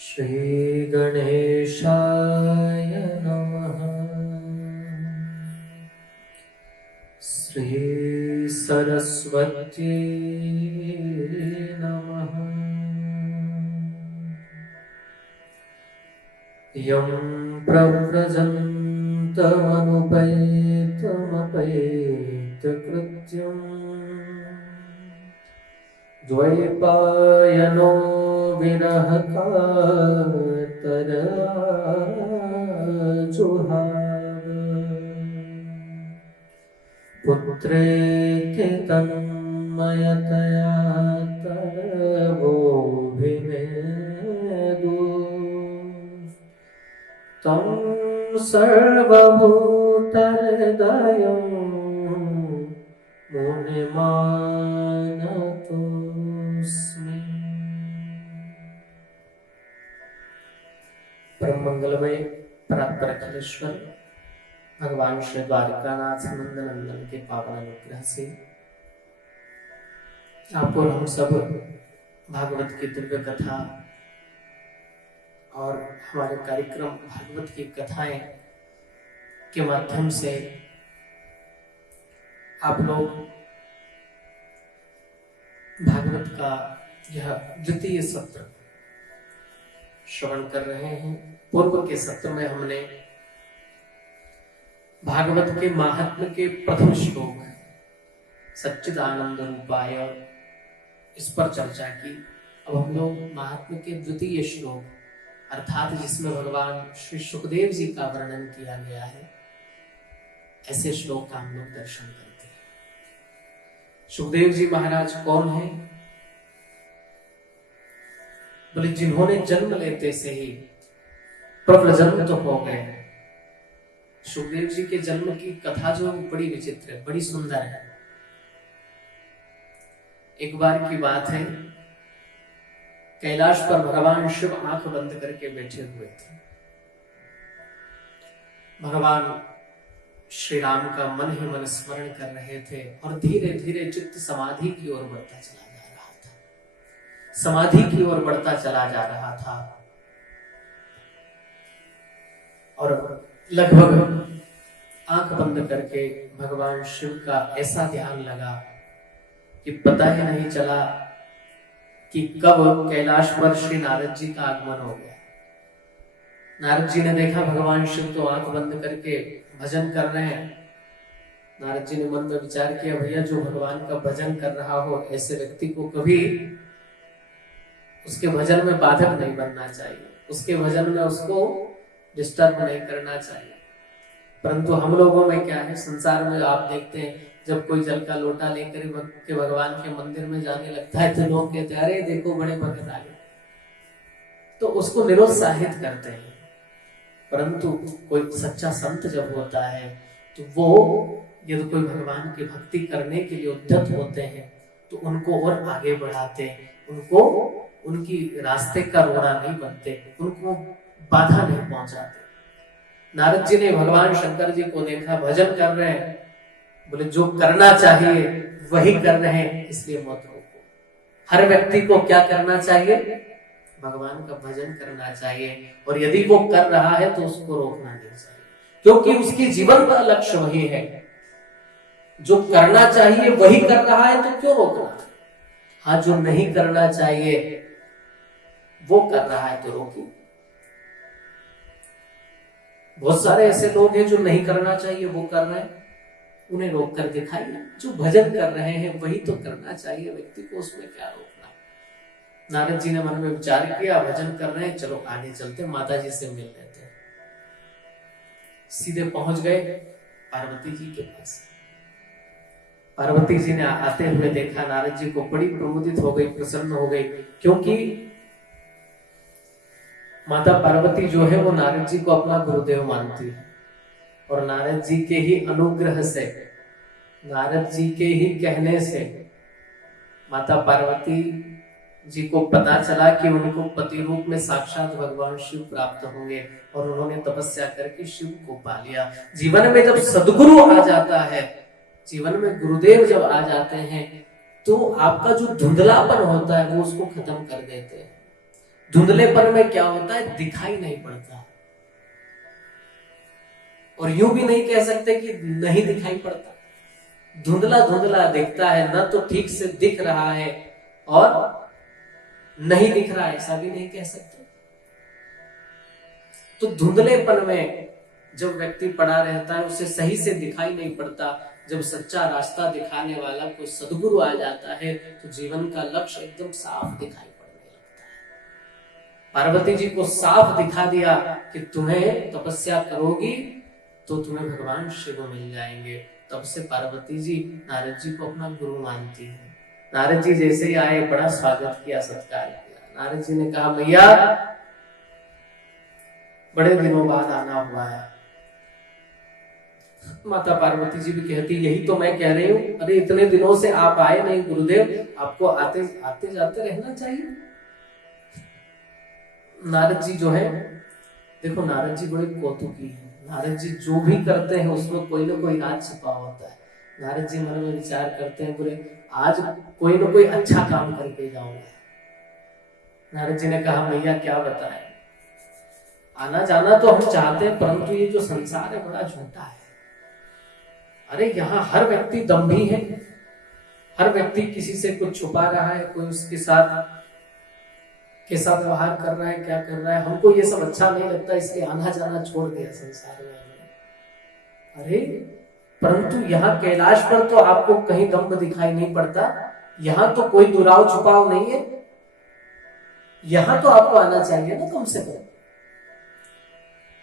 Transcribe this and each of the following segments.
श्री गणेशाय नमः। श्री सरस्वती नमः। यं प्रव्रजन्तमनुपैतमपैतकृत्यम् द्वैपायनो विरहकातराजुहाव पुत्रेति तन्मयतया तरवोऽभिनेदु तं सर्वभूतहृदयं मुनिमानतोऽस्मि। परम मंगलमय परात्पर अखिलेश्वर भगवान श्री द्वारिकानाथ नंदन के पावन अनुग्रह से आप और हम सब भागवत की दिव्य कथा और हमारे कार्यक्रम भागवत की कथाएं के माध्यम से आप लोग भागवत का यह द्वितीय सत्र श्रवण कर रहे हैं। पूर्व के सत्र में हमने भागवत के महात्म्य के प्रथम श्लोक सच्चिदानंद रूपाय इस पर चर्चा की। अब हम लोग महात्म्य के द्वितीय श्लोक अर्थात जिसमें भगवान श्री सुखदेव जी का वर्णन किया गया है, ऐसे श्लोक का हम लोग दर्शन करते हैं। सुखदेव जी महाराज कौन है? बोले जिन्होंने जन्म लेते से ही प्रव्रजन तो हो गए। सुखदेव जी के जन्म की कथा जो बड़ी विचित्र है, बड़ी सुंदर है। एक बार की बात है, कैलाश पर भगवान शिव आंख बंद करके बैठे हुए थे। भगवान श्री राम का मन ही मन स्मरण कर रहे थे और धीरे धीरे चित्त समाधि की ओर बढ़ता चला जा रहा था। समाधि की ओर बढ़ता चला जा रहा था और लगभग आंख बंद करके भगवान शिव का ऐसा ध्यान लगा कि पता ही नहीं चला कि कब कैलाश पर श्री नारद जी का आगमन हो गया। नारद जी ने देखा भगवान शिव तो आंख बंद करके भजन कर रहे हैं। नारद जी ने मन में विचार किया, भैया जो भगवान का भजन कर रहा हो ऐसे व्यक्ति को कभी उसके भजन में बाधक नहीं बनना चाहिए, उसके भजन में उसको डिस्टर्ब नहीं करना चाहिए। परंतु हम लोगों में क्या है, संसार में आप देखते हैं जब कोई जल का लोटा लेकर के भगवान के मंदिर में जाने लगता है तो लोग कहते हैं अरे देखो बड़े भगत आ गए, तो उसको निरुत्साहित करते हैं। परंतु कोई सच्चा संत जब होता है तो वो यदि कोई भगवान की भक्ति करने के लिए उद्यत होते हैं तो उनको और आगे बढ़ाते हैं, उनको उनकी रास्ते का रोड़ा नहीं बनते, उनको बाधा नहीं पहुंचाते। नारद जी ने भगवान शंकर जी को देखा भजन कर रहे हैं, बोले जो करना चाहिए वही कर रहे हैं, इसलिए मत रोको। हर व्यक्ति को क्या करना चाहिए? भगवान का भजन करना चाहिए, और यदि वो कर रहा है तो उसको रोकना नहीं चाहिए, क्योंकि उसके जीवन का लक्ष्य वही है। जो करना चाहिए वही कर रहा है तो क्यों रोकना? हाँ, जो नहीं करना चाहिए वो कर रहा है तो रोकिए। बहुत सारे ऐसे लोग हैं जो नहीं करना चाहिए वो कर रहे हैं, उन्हें रोक कर दिखाइए। जो भजन कर रहे हैं वही तो करना चाहिए व्यक्ति को, उसमें क्या रोकना। नारद जी ने मन में विचार किया, भजन कर रहे हैं, चलो आगे चलते, माता जी से मिल लेते हैं। सीधे पहुंच गए पार्वती जी के पास। पार्वती जी ने आते हुए देखा नारद जी को, बड़ी प्रमुदित हो गई, प्रसन्न हो गई, क्योंकि माता पार्वती जो है वो नारद जी को अपना गुरुदेव मानती है, और नारद जी के ही अनुग्रह से, नारद जी के ही कहने से माता पार्वती जी को पता चला कि उनको पति रूप में साक्षात भगवान शिव प्राप्त होंगे, और उन्होंने तपस्या करके शिव को पा लिया। जीवन में जब सद्गुरु आ जाता है, जीवन में गुरुदेव जब आ जाते हैं तो आपका जो धुंधलापन होता है वो उसको खत्म कर देते हैं। धुंधलेपन में क्या होता है, दिखाई नहीं पड़ता। और यूं भी नहीं कह सकते कि नहीं दिखाई पड़ता, धुंधला धुंधला दिखता है, न तो ठीक से दिख रहा है और नहीं दिख रहा है, ऐसा भी नहीं कह सकते। तो धुंधलेपन में जब व्यक्ति पड़ा रहता है, उसे सही से दिखाई नहीं पड़ता। जब सच्चा रास्ता दिखाने वाला कोई सदगुरु आ जाता है तो जीवन का लक्ष्य एकदम साफ दिखाई पड़ने लगता है। पार्वती जी को साफ दिखा दिया कि तुम्हें तपस्या करोगी तो तुम्हें भगवान शिव मिल जाएंगे। तब से पार्वती जी नारद जी को अपना गुरु मानती है। नारद जी जैसे ही आए, बड़ा स्वागत किया, सत्कार किया। नारद जी ने कहा, भैया बड़े दिनों बाद आना हुआ है। माता पार्वती जी भी कहती, यही तो मैं कह रही हूँ, अरे इतने दिनों से आप आए नहीं गुरुदेव, आपको आते आते जाते रहना चाहिए। नारद जी जो है, देखो नारद जी बड़े कौतुकी हैं। नारद जी जो भी करते हैं उसमें कोई ना कोई राज छिपा होता है। नारद जी मन में विचार करते हैं, बोले आज कोई ना कोई अच्छा काम करके जाऊंगा। नारद जी ने कहा, भैया क्या बताएं, आना जाना तो हम चाहते हैं, परंतु ये जो संसार है बड़ा झूठा है। अरे यहाँ हर व्यक्ति दंभी है, हर व्यक्ति किसी से कुछ छुपा रहा है, कोई उसके साथ कैसा व्यवहार कर रहा है, क्या कर रहा है, हमको ये सब अच्छा नहीं लगता, इसलिए आना जाना छोड़ दिया संसार में। अरे परंतु यहाँ कैलाश पर तो आपको कहीं दम्भ दिखाई नहीं पड़ता, यहाँ तो कोई दुराव छुपाव नहीं है, यहाँ तो आपको आना चाहिए ना कम से कम।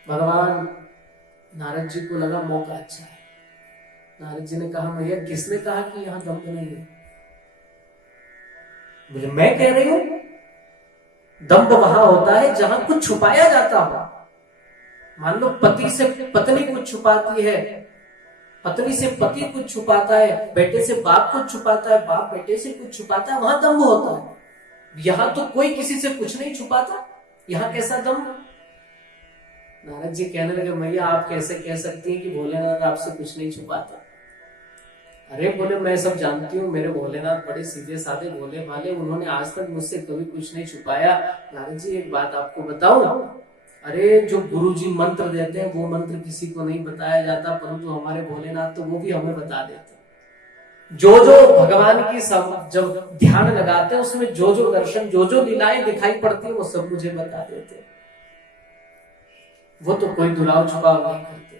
भगवान नारद जी को लगा मौका अच्छा है। नारद जी ने कहा, भैया किसने कहा कि यहाँ दम्भ नहीं है? बोले मैं कह रही हूं, दम्भ वहां होता है जहां कुछ छुपाया जाता हो। मान लो पति से पत्नी कुछ छुपाती है, पत्नी से पति कुछ छुपाता है, बेटे से बाप कुछ छुपाता है, बाप बेटे से कुछ छुपाता है, वहां दम्भ होता है। यहां तो कोई किसी से कुछ नहीं छुपाता, यहां कैसा दम्भ? नारद जी कहने लगे, भैया आप कैसे कह सकती हैं कि भोलेनाथ आपसे कुछ नहीं छुपाता? अरे बोले मैं सब जानती हूँ, मेरे भोलेनाथ बड़े सीधे साधे भोले भाले, उन्होंने आज तक मुझसे कभी कुछ नहीं छुपाया। नारद जी एक बात आपको बताऊं, अरे जो गुरुजी मंत्र देते हैं वो मंत्र किसी को नहीं बताया जाता, परंतु हमारे भोलेनाथ तो वो भी हमें बता देते हैं। जो जो भगवान की सब जब ध्यान लगाते हैं उसमें जो जो दर्शन, जो जो लीलाएं दिखाई पड़ती है वो सब मुझे बता देते हैं। वो तो कोई दुराव छुपाव नहीं करते।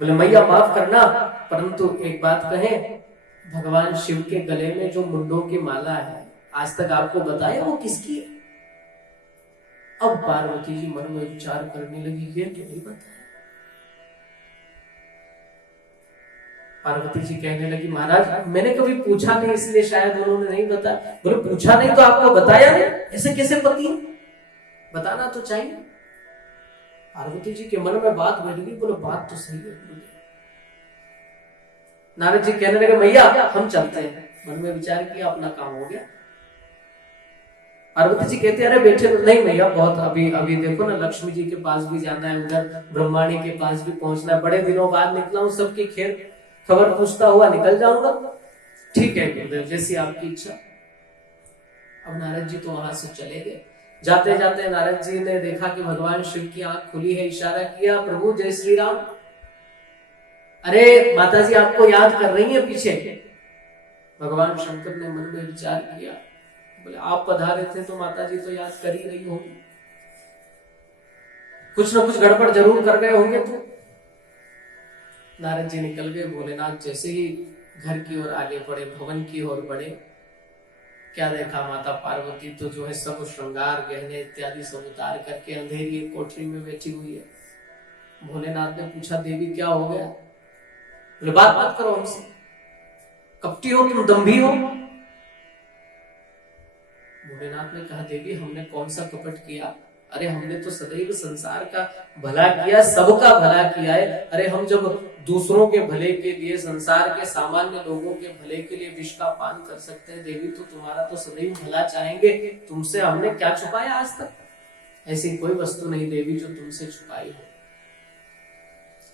बोले मैया माफ करना, परंतु एक बात कहें, भगवान शिव के गले में जो मुंडों की माला है आज तक आपको बताया वो किसकी है? अब पार्वती जी मन में विचार करने लगी, ये तो नहीं बताया। पार्वती जी कहने लगी, महाराज मैंने कभी पूछा नहीं इसलिए शायद उन्होंने नहीं बताया। बोले पूछा नहीं तो आपको बताया नहीं, ऐसे कैसे पति है? बताना तो चाहिए। पार्वती जी के मन में बात बैठ गई, बोले बात तो सही है। नारद जी कहने लगे, भैया हम चलते हैं। मन में विचार किया, अपना काम हो गया। पार्वती जी कहते, अरे बैठे नहीं भैया, बहुत अभी देखो ना, लक्ष्मी जी के पास भी जाना है, उधर ब्रह्माणी के पास भी पहुंचना है, बड़े दिनों बाद निकला हूं, सबकी खैर खबर पूछता हुआ निकल जाऊंगा। ठीक है गुरुदेव, जैसी आपकी इच्छा। अब नारद जी तो वहां से चले गए। जाते जाते नारद जी ने देखा कि भगवान शिव की आंख खुली है, इशारा किया, प्रभु जय श्री राम। अरे माता जी आपको याद कर रही है पीछे। भगवान शंकर ने मन में विचार किया, बोले आप पधारे थे तो माता जी तो याद कर ही रही होंगी, कुछ ना कुछ गड़बड़ जरूर कर गए होंगे। तो नारद जी निकल गए। भोलेनाथ जैसे ही घर की ओर आगे बढ़े, भवन की ओर बढ़े, क्या देखा, माता पार्वती तो जो है सब श्रृंगार गहने इत्यादि सब उतार करके अंधेरी कोठरी में बैठी हुई है। भोलेनाथ ने पूछा, देवी क्या हो गया? बोले बात मत करो हमसे, कपटी हो तुम, दंभी हो। भोलेनाथ ने कहा, देवी हमने कौन सा कपट किया? अरे हमने तो सदैव संसार का भला किया, सबका भला किया है। अरे हम जब दूसरों के भले के लिए, संसार के सामान्य लोगों के भले के लिए विष का पान कर सकते हैं देवी, तो तुम्हारा तो सदैव भला चाहेंगे। तुमसे हमने क्या छुपाया आज तक? ऐसी कोई वस्तु नहीं देवी जो तुमसे छुपाई हो।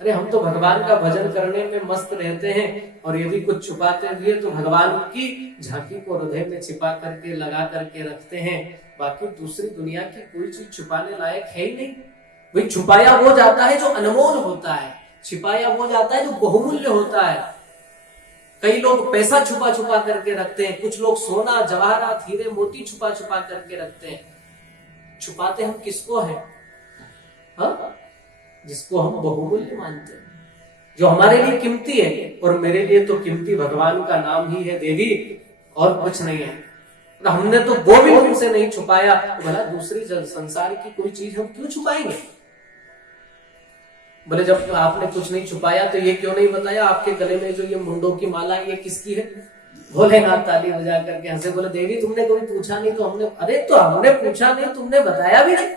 अरे हम तो भगवान का भजन करने में मस्त रहते हैं, और यदि कुछ छुपाते भी है तो भगवान की झांकी को हृदय में छिपा करके लगा करके रखते हैं, बाकी दूसरी दुनिया की कोई चीज छुपाने लायक है ही नहीं। वही छुपाया वो जाता है जो अनमोल होता है, छिपाया वो जाता है जो बहुमूल्य होता है। कई लोग पैसा छुपा छुपा करके रखते हैं, कुछ लोग सोना जवाहरात हीरे मोती छुपा छुपा करके रखते हैं। छुपाते हम किसको है? हाँ, जिसको हम बहुमूल्य मानते हैं, जो हमारे लिए कीमती है। और मेरे लिए तो कीमती भगवान का नाम ही है देवी, और कुछ नहीं है। तो हमने तो वो भी तुमसे नहीं छुपाया, तो भला दूसरी संसार की कोई चीज हम क्यों छुपाएंगे? बोले जब आपने कुछ नहीं छुपाया तो ये क्यों नहीं बताया आपके गले में जो ये मुंडों की माला ये किसकी है? भोलेनाथ ताली बजा करके हंसे, बोले देवी तुमने कभी पूछा नहीं तो हमने, अरे तो हमने पूछा नहीं, तुमने बताया भी नहीं,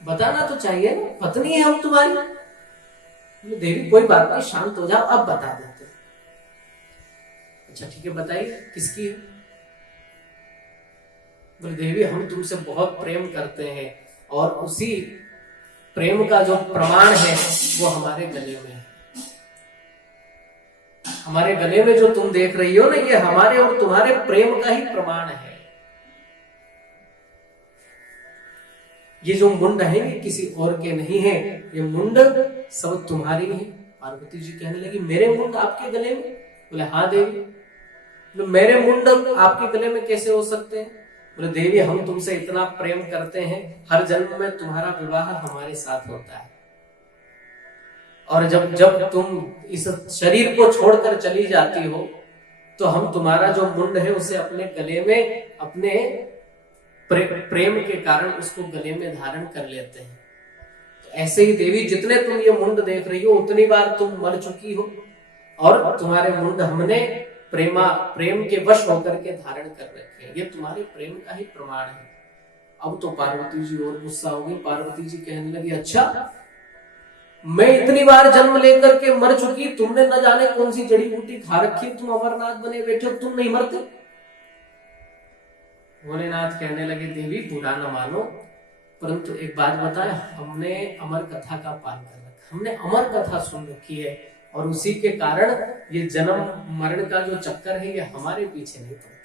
बताना तो चाहिए ना, पत्नी है हम तुम्हारी। बोले देवी कोई बात नहीं, शांत हो जाओ, अब बता देते। अच्छा ठीक है, बताइए किसकी है? बोले देवी हम तुमसे बहुत प्रेम करते हैं, और उसी प्रेम का जो प्रमाण है वो हमारे गले में है। हमारे गले में जो तुम देख रही हो ना, ये हमारे और तुम्हारे प्रेम का ही प्रमाण है। ये जो मुंड है ये किसी और के नहीं है, ये मुंड सब तुम्हारी है। पार्वती जी कहने लगी मेरे मुंड आपके गले में? बोले हाँ देवी। तो मेरे मुंड आपके गले में कैसे हो सकते हैं? बोले देवी हम तुमसे इतना प्रेम करते हैं, हर जन्म में तुम्हारा विवाह हमारे साथ होता है, और जब जब तुम इस शरीर को छोड़कर चली जाती हो तो हम तुम्हारा जो मुंड है उसे अपने गले में, अपने प्रेम के कारण उसको गले में धारण कर लेते हैं। तो ऐसे ही देवी जितने तुम ये मुंड देख रही हो उतनी बार तुम मर चुकी हो, और तुम्हारे मुंड हमने प्रेम के वश होकर के धारण कर रखे हैं। ये तुम्हारे प्रेम का ही प्रमाण है। अब तो पार्वती जी और गुस्सा हो गई। पार्वती जी कहने लगी अच्छा, मैं इतनी बार जन्म लेकर के मर चुकी, तुमने न जाने कौन सी जड़ी बूटी खा रखी, तुम अमरनाथ बने बैठे हो, तुम नहीं मरते? भोलेनाथ कहने लगे देवी बुरा न मानो, परंतु एक बात बताए, हमने अमर कथा का पालन कर रखा, हमने अमर कथा सुन रखी है, और उसी के कारण ये जन्म मरण का जो चक्कर है ये हमारे पीछे नहीं पड़ता है।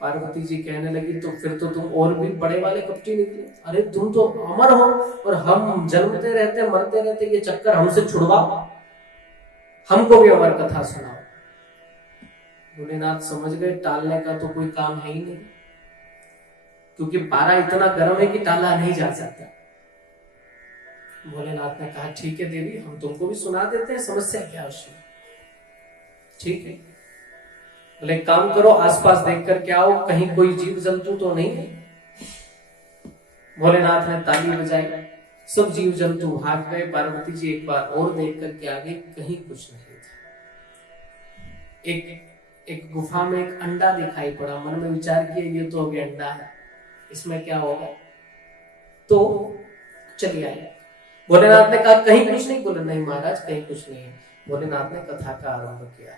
पार्वती जी कहने लगी तो फिर तो तुम और भी बड़े वाले कपटी निकले। अरे तुम तो अमर हो और हम जन्मते रहते मरते रहते, ये चक्कर हमसे छुड़वाओ, हमको भी अमर कथा सुनाओ। भोलेनाथ समझ गए टालने का तो कोई काम है ही नहीं, क्योंकि पारा इतना गर्म है कि टाला नहीं जा सकता। भोलेनाथ ने कहा ठीक है देवी, हम तुमको भी सुना देते हैं, समस्या क्या उसमें? ठीक है, बोले काम करो, आसपास देख कर के आओ, कहीं कोई जीव जंतु तो नहीं है। भोलेनाथ ने ताली बजाई, सब जीव जंतु भाग गए। पार्वती जी एक बार और देख करके आगे, कहीं कुछ नहीं था। एक गुफा में एक अंडा दिखाई पड़ा। मन में विचार किया ये तो अभी अंडा है, इसमें क्या होगा, तो चलिए आए। भोलेनाथ ने कहा कहीं कुछ नहीं? बोले नहीं महाराज कहीं कुछ नहीं है। भोलेनाथ ने कथा का आरंभ किया,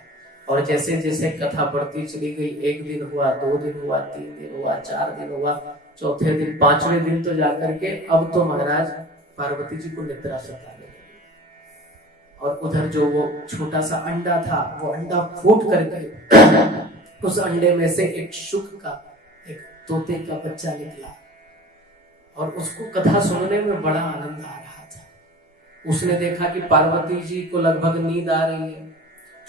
और जैसे जैसे कथा बढ़ती चली गई, 1 दिन हुआ, 2 दिन हुआ, 3 दिन हुआ, 4 दिन हुआ, चौथे दिन, 5वें दिन तो जाकर के अब तो महाराज पार्वती जी को निद्रा सताने लगी, और उधर जो वो छोटा सा अंडा था वो अंडा फूट करके उस अंडे में से एक शुक का, एक तोते का बच्चा निकला, और उसको कथा सुनने में बड़ा आनंद आ रहा था। उसने देखा कि पार्वती जी को लगभग नींद आ रही है,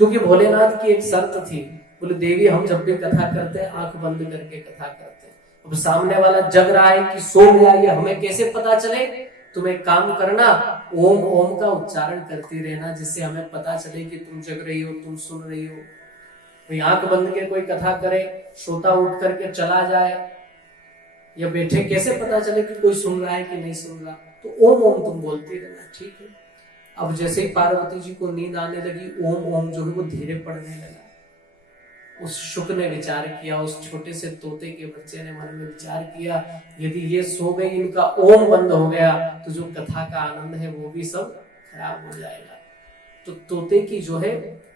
क्योंकि भोलेनाथ की एक शर्त थी, बोले देवी हम जब भी कथा करते हैं आंख बंद करके कथा करते हैं। अब सामने वाला जग रहा है कि सो गया, ये हमें कैसे पता चले? तुम एक काम करना, ओम ओम का उच्चारण करती रहना, जिससे हमें पता चले कि तुम जग रही हो, तुम सुन रही हो। तो आंख बंद के कोई कथा करे, श्रोता उठ करके चला जाए या बैठे, कैसे पता चले कि कोई सुन रहा है कि नहीं सुन रहा? तो ओम ओम तुम बोलती रहना, ठीक है। अब जैसे ही पार्वती जी को नींद आने लगी, ओम ओम जो है वो धीरे पड़ने लगा। उस शुक ने विचार किया, उस छोटे से तोते के बच्चे ने मन में विचार किया, यदि ये सो गई, इनका ओम बंद हो गया, तो जो कथा का आनंद है वो भी सब खराब हो जाएगा। तो तोते की जो है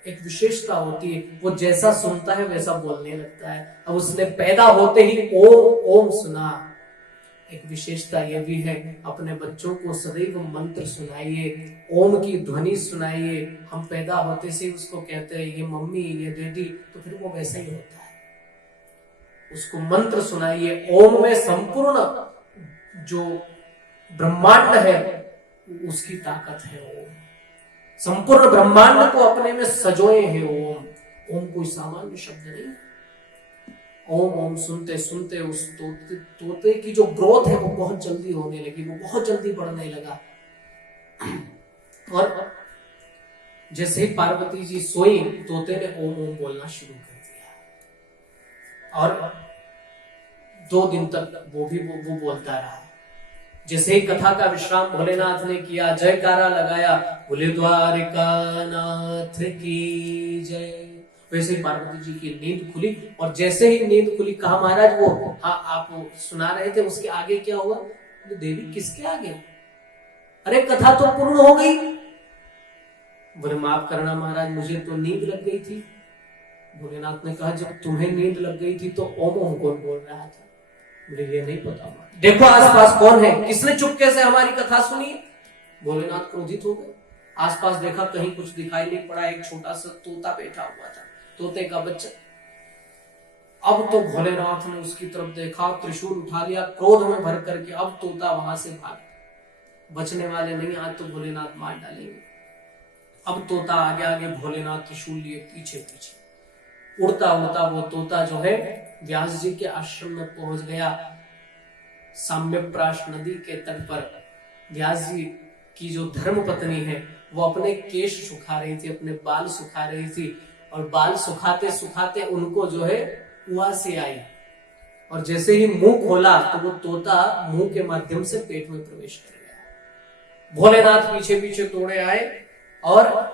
एक विशेषता होती है, वो जैसा सुनता है वैसा बोलने लगता है। अब उसने पैदा होते ही ओम ओम सुना, एक विशेषता यह भी है, अपने बच्चों को सदैव मंत्र सुनाइए, ओम की ध्वनि सुनाइए। हम पैदा होते से उसको कहते हैं ये मम्मी ये डैडी, तो फिर वो वैसा ही होता है। उसको मंत्र सुनाइए। ओम में संपूर्ण जो ब्रह्मांड है उसकी ताकत है। ओम संपूर्ण ब्रह्मांड को अपने में सजोए है। ओम ओम कोई सामान्य शब्द नहीं। ओम ओम सुनते सुनते उस तोते की जो ग्रोथ है वो बहुत जल्दी होने लगी, वो बहुत जल्दी बढ़ने लगा। और जैसे ही पार्वती जी सोई, तोते ने ओम ओम बोलना शुरू कर दिया और 2 दिन तक वो बोलता रहा। जैसे ही कथा का विश्राम भोलेनाथ ने किया, जयकारा लगाया, बोले द्वारिकानाथ की जय, वैसे ही पार्वती जी की नींद खुली। और जैसे ही नींद खुली, कहा महाराज वो आप सुना रहे थे उसके आगे क्या हुआ? तो देवी किसके आगे? अरे कथा तो पूर्ण हो गई। बोले माफ करना महाराज, मुझे तो नींद लग गई थी। भोलेनाथ ने कहा जब तुम्हें नींद लग गई थी तो ओम ओम कौन बोल रहा था? मुझे ये नहीं पता। देखो आसपास कौन है, किसने चुपके से हमारी कथा सुनी? भोलेनाथ क्रोधित हो गए। आसपास देखा, कहीं कुछ दिखाई नहीं पड़ा। एक छोटा सा तोता बैठा हुआ था, तोते का बच्चा। अब तो भोलेनाथ ने उसकी तरफ देखा, त्रिशूल उठा लिया क्रोध में भर करके। अब तोता वहां से भागा, बचने वाले नहीं, आज तो भोलेनाथ मार डालेंगे। अब तोता आगे आगे, भोलेनाथ त्रिशूल लिए पीछे पीछे। उड़ता उड़ता वो तोता जो है व्यास जी के आश्रम में पहुंच गया। साम्यप्राश नदी के तट पर व्यास जी की जो धर्म पत्नी है वो अपने केश सुखा रही थी, अपने बाल सुखा रही थी। और बाल सुखाते सुखाते उनको जो है उआसी आई, और जैसे ही मुंह खोला तो वो तोता मुंह के माध्यम से पेट में प्रवेश कर गया। भोलेनाथ पीछे पीछे दौड़े आए और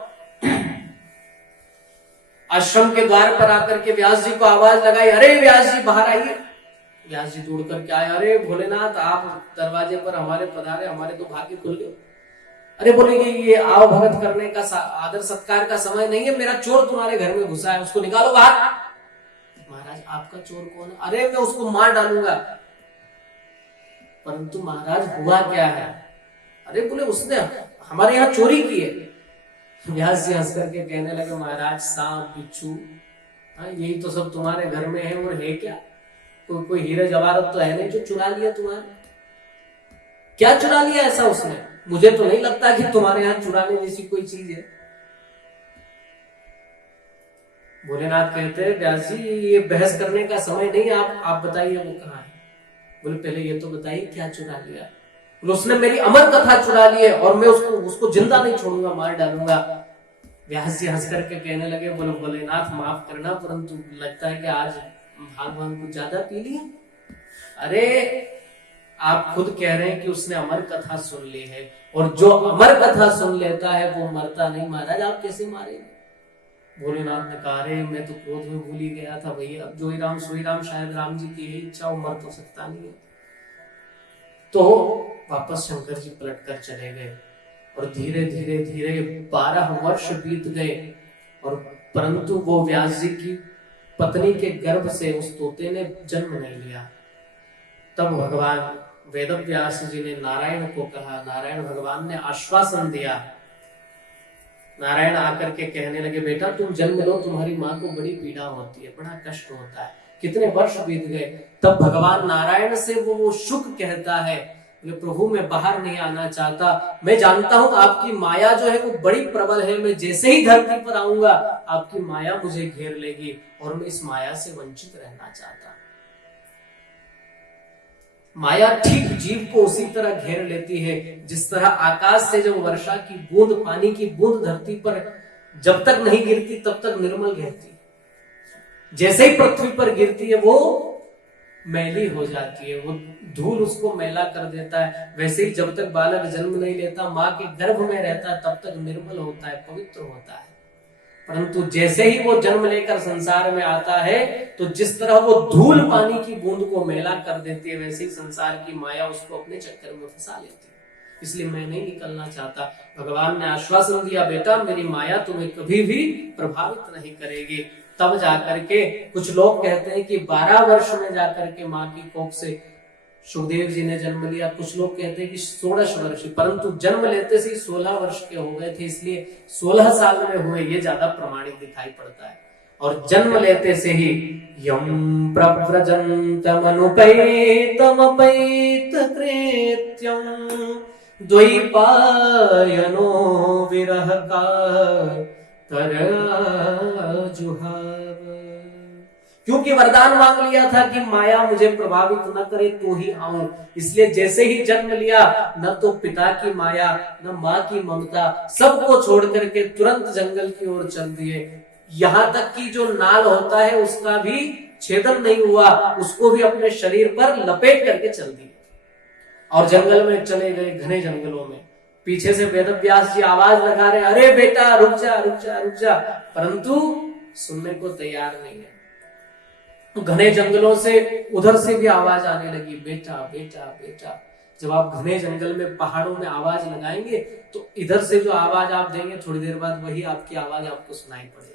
आश्रम के द्वार पर आकर के व्यास जी को आवाज लगाई, अरे व्यास जी बाहर आइए। व्यास जी दौड़ करके आए, अरे भोलेनाथ आप दरवाजे पर हमारे पधारे, हमारे तो भाग्य खुल गए। अरे बोलेंगे ये आओ भगत करने का आदर सत्कार का समय नहीं है, मेरा चोर तुम्हारे घर में घुसा है, उसको निकालो बाहर। महाराज आपका चोर कौन है? अरे मैं उसको मार डालूंगा। परंतु महाराज हुआ क्या है? अरे बोले उसने हमारे यहाँ चोरी की है। व्यास जी हंस करके कहने लगे, महाराज सांप बिच्छू यही तो सब तुम्हारे घर में है, और है क्या? कोई हीरे जवाहरत तो है नहीं जो चुरा लिया तुम्हारे। क्या चुरा लिया ऐसा उसने? मुझे तो नहीं लगता कि तुम्हारे यहाँ चुराने जैसी कोई चीज है। भोलेनाथ कहते हैं व्यास जी ये बहस करने का समय नहीं, आप बताइए वो कहाँ है। बोले पहले ये तो बताइए क्या चुरा लिया। उसने मेरी अमर कथा चुरा ली है और मैं उसको जिंदा नहीं छोड़ूंगा, मार डालूंगा। व्यास जी हंस करके कहने लगे, बोलो भोलेनाथ माफ करना, परंतु लगता है कि आज भगवान कुछ ज्यादा पी लिया। अरे आप खुद कह रहे हैं कि उसने अमर कथा सुन ली है, और जो अमर कथा सुन लेता है वो मरता नहीं। महाराज आप कैसे मारेंगे? भोलेनाथ ने कहा, अरे मैं तो क्रोध में भूल ही गया था भैया, अब जो ही राम सोई राम, शायद राम जी की यही इच्छा, वो मर तो सकता नहीं है। तो वापस शंकर जी पलट कर चले गए, और धीरे धीरे धीरे 12 वर्ष बीत गए, और परंतु वो व्यास जी की पत्नी के गर्भ से उस तोते ने जन्म नहीं लिया। तब भगवान वेद व्यास जी ने नारायण को कहा, नारायण भगवान ने आश्वासन दिया। नारायण आकर के कहने लगे, बेटा तुम जन्म लो, तुम्हारी माँ को बड़ी पीड़ा होती है, बड़ा कष्ट होता है। कितने वर्ष बीत गए, तब भगवान नारायण से वो शुक कहता है, प्रभु मैं बाहर नहीं आना चाहता, मैं जानता हूं आपकी माया जो है वो बड़ी प्रबल है, मैं जैसे ही धरती पर आऊंगा आपकी माया मुझे घेर लेगी, और मैं इस माया से वंचित रहना चाहता। माया ठीक जीव को उसी तरह घेर लेती है जिस तरह आकाश से जब वर्षा की बूंद, पानी की बूंद धरती पर जब तक नहीं गिरती तब तक निर्मल गिरती, जैसे ही पृथ्वी पर गिरती है वो मैली हो जाती है, वो धूल उसको मैला कर देता है। वैसे ही जब तक बालक जन्म नहीं लेता, माँ के गर्भ में रहता है, तब तक निर्मल होता है, पवित्र होता है। परंतु जैसे ही वो जन्म लेकर संसार में आता है, तो जिस तरह वो धूल पानी की बूंद को मैला कर देती है, वैसे ही संसार की माया उसको अपने चक्कर में फंसा लेती है। इसलिए मैं नहीं निकलना चाहता। भगवान ने आश्वासन दिया, बेटा मेरी माया तुम्हें कभी भी प्रभावित नहीं करेगी। तब जाकर के कुछ लोग कहते हैं कि 12 वर्ष में जाकर के माँ की कोख से सुखदेव जी ने जन्म लिया। कुछ लोग कहते हैं कि 16 वर्ष, परंतु जन्म लेते से ही 16 वर्ष के हो गए थे, इसलिए 16 साल में हुए ये ज्यादा प्रमाणिक दिखाई पड़ता है। और जन्म लेते से ही यम प्रव्रजन्तमनुपैतमपैत कृत्यं द्वैपायनो विरह का जुहाव। क्योंकि वरदान मांग लिया था कि माया मुझे प्रभावित न करे तो ही आऊं, इसलिए जैसे ही जन्म लिया न तो पिता की माया न माँ की ममता, सबको छोड़ करके तुरंत जंगल की ओर चल दिए। यहां तक कि जो नाल होता है उसका भी छेदन नहीं हुआ, उसको भी अपने शरीर पर लपेट करके चल दिए और जंगल में चले गए, घने जंगलों में। पीछे से वेदव्यास जी आवाज लगा रहे, अरे बेटा रुक जा रुक जा रुक जा, परंतु सुनने को तैयार नहीं है। घने जंगलों से उधर से भी आवाज आने लगी, बेटा बेटा बेटा। जब आप घने जंगल में पहाड़ों में आवाज लगाएंगे तो इधर से जो आवाज आप देंगे थोड़ी देर बाद वही आपकी आवाज आपको सुनाई पड़ेगी।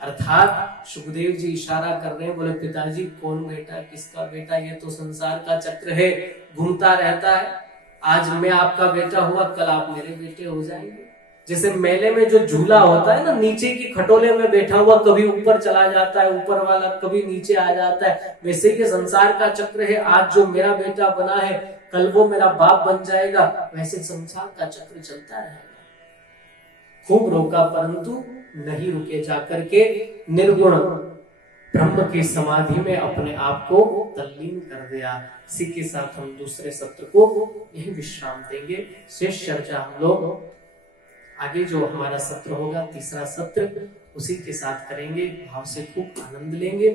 अर्थात सुखदेव जी इशारा कर रहे हैं, बोले पिताजी कौन बेटा, किसका बेटा, ये तो संसार का चक्र है, घूमता रहता है। आज मैं आपका बेटा हुआ, कल आप मेरे बेटे हो जाएंगे। जैसे मेले में जो झूला होता है ना, नीचे की खटोले में बैठा हुआ कभी ऊपर चला जाता है, ऊपर वाला कभी नीचे आ जाता है, वैसे ही संसार का चक्र है। आज जो मेरा बेटा बना है कल वो मेरा बाप बन जाएगा, वैसे संसार का चक्र चलता रहेगा। खूब रोका परंतु नहीं रुके, जाकर के निर्गुण ब्रह्म की समाधि में अपने आप को तल्लीन कर दिया। इसी के साथ हम दूसरे सत्र को यही विश्राम देंगे। शेष चर्चा हम लोग आगे जो हमारा सत्र होगा, तीसरा सत्र, उसी के साथ करेंगे। भाव से खूब आनंद लेंगे।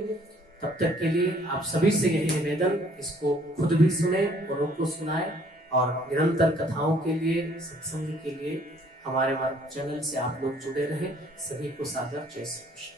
तब तक के लिए आप सभी से यही निवेदन, इसको खुद भी सुने, औरों को सुनाए, और निरंतर कथाओं के लिए, सत्संग के लिए हमारे चैनल से आप लोग जुड़े रहें। सभी को सादर जय श्री कृष्ण।